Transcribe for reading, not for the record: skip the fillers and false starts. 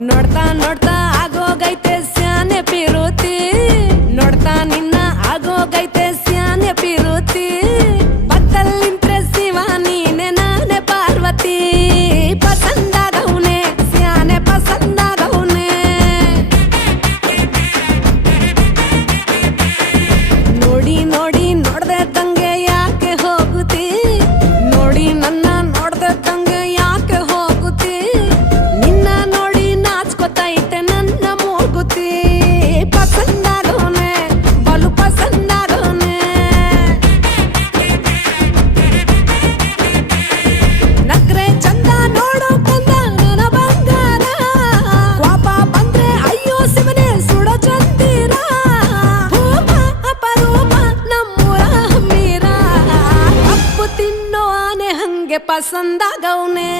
ನೋಡ್ತಾ ನೋಡ್ತಾ ಆಗೋಗೈತೆ ಸ್ಯಾನೆ ಪಿರುತಿ ನೋಡ್ತಾ ನಿನ್ನ ಆಗೋಗೈತೆ ಸ್ಯಾನೆ ಪಿರುತಿ ಬತ್ತಲ್ಲಿಂತ್ರೆ ಶಿವ ನೀನೆ ನಾನೆ ಪಾರ್ವತಿ ಪಸಂದಾಗವ್ನೆ ಸ್ಯಾನೆ ಪಸಂದಾಗವ್ನೆ ನೋಡಿ ನೋಡಿ ನೋಡ್ದೆ ತಂಗೆ ಯಾಕೆ ಹೋಗುತ್ತಿ ನೋಡಿ ನನ್ನ ನೋಡ್ದೆ ತಂಗೆ ಯಾಕೆ ಹೋಗುತ್ತಿ ನಿನ್ನ ನೋಡಿ ನಾಚ್ಕೊತೈತೆ ನನ್ನ ಮೂಗುತಿ ಪಸಂದಾಗವ್ನೆ ಬಲು ಪಸಂದಾಗವ್ನೆ ನಕ್ರೆ ಚಂದ ನೋಡೋ ಕಂದ ನನ್ನ ಬಂಗಾರ ಕೋಪ ಬಂದ್ರೆ ಅಯ್ಯೋ ಶಿವನೇ ಸುಡೋ ಚಂದಿರ ಭೂಪ ಅಪರೂಪ ನಮ್ಮೂರ ಹಮ್ಮೀರ ಕಪ್ಪು ತಿನ್ನೋ ಆನೆ ಹಂಗೆ ಪಸಂದಾಗವ್ನೆ